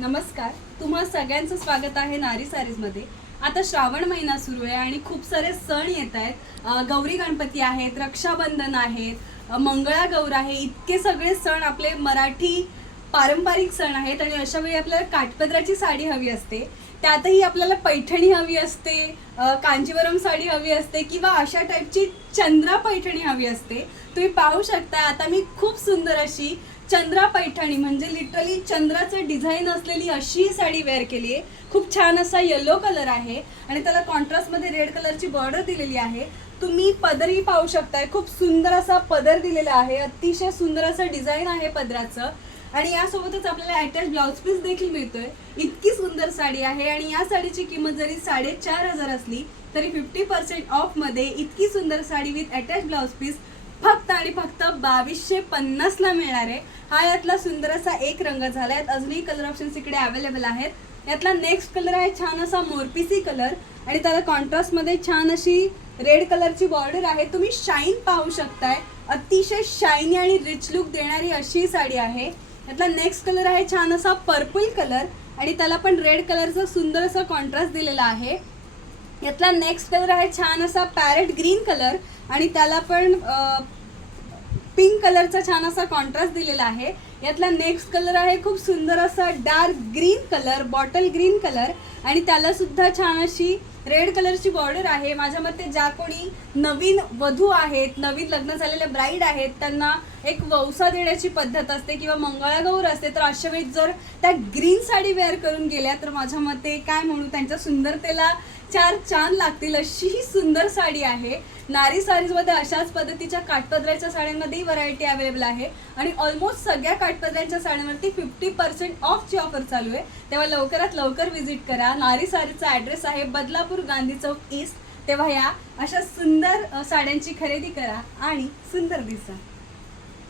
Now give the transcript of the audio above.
नमस्कार. तुम्हा सगळ्यांचं स्वागत आहे नारी सारीजमध्ये. आता श्रावण महिना सुरू आहे आणि खूप सारे सण येत आहेत. गौरी गणपती आहेत रक्षाबंधन आहेत मंगळागौर आहे. इतके सगळे सण आपले मराठी पारंपरिक सण आहेत आणि अशा वेळी आपल्याला काठपदराची साडी हवी असते. त्यातही आपल्याला पैठणी हवी असते कांजीवरम साडी हवी असते किंवा अशा टाईपची चंद्रा पैठणी हवी असते. तुम्ही पाहू शकता आता मी खूप सुंदर अशी चंद्रा पैठणी म्हणजे लिटरली चंद्राचं डिझाईन असलेली अशी साडी वेअर केली आहे. खूप छान असा येलो कलर आहे आणि त्याला कॉन्ट्रास्टमध्ये रेड कलरची बॉर्डर दिलेली आहे. तुम्ही पदरही पाहू शकताय. खूप सुंदर असा पदर दिलेला आहे. अतिशय सुंदर असं डिझाईन आहे पदराचं. आणि यासोबतच आपल्याला अटॅच ब्लाऊज पीस देखील मिळतोय. इतकी सुंदर साडी आहे आणि या साडीची किंमत जरी साडेचार हजार असली तरी फिफ्टी पर्सेंट ऑफमध्ये इतकी सुंदर sari with attach blouse piece फक्त आणि फक्त बावीसशे पन्नासला मिळणार. आहे हा यातला सुंदर असा एक रंग झाला. यात अजूनही कलर ऑप्शन्स इकडे अवेलेबल आहेत. यातला नेक्स्ट कलर आहे छान असा मोरपिसी कलर आणि त्याला कॉन्ट्रास्टमध्ये छान अशी रेड कलरची बॉर्डर आहे. तुम्ही शाईन पाहू शकताय. अतिशय शायनी आणि रिच लुक देणारी अशी साडी आहे. यातला नेक्स्ट कलर आहे छान असा पर्पल कलर आणि त्याला पण रेड कलरचा सुंदर असा कॉन्ट्रास्ट दिलेला आहे. यातला नेक्स्ट कलर आहे छान असा पॅरेट ग्रीन कलर आणि त्याला पण पिंक कलरचा छान असा कॉन्ट्रास्ट दिलेला आहे. यातला नेक्स्ट कलर आहे खूप सुंदर असा dark green colour bottle green colour आणि त्याला सुद्धा छान अशी रेड कलरची बॉर्डर आहे. माझ्या मते ज्या कोणी नवीन वधू आहेत नवीन लग्न झालेल्या ब्राईड आहेत त्यांना एक वौसा देण्याची पद्धत असते किंवा मंगळागौर असते तर अशा वेळी जर त्या ग्रीन साडी वेअर करून गेल्या तर माझ्या मते काय म्हणू त्यांच्या सुंदरतेला चार चांद लागतील अशी ही सुंदर साडी आहे. नारी साडीजमध्ये अशाच पद्धतीच्या काठपदराच्या साड्यांमध्येही व्हरायटी अवेलेबल आहे. आणि ऑलमोस्ट सगळ्या काठपदराच्या साड्यांवरती फिफ्टी पर्सेंट ऑफची ऑफर चालू आहे. तेव्हा लवकरात लवकर व्हिजिट करा. नारी साडीचा ॲड्रेस आहे बदलापूर गांधी चौक ईस्ट तेव्हा या अशा सुंदर साड्यांची खरेदी करा आणि सुंदर दिसा.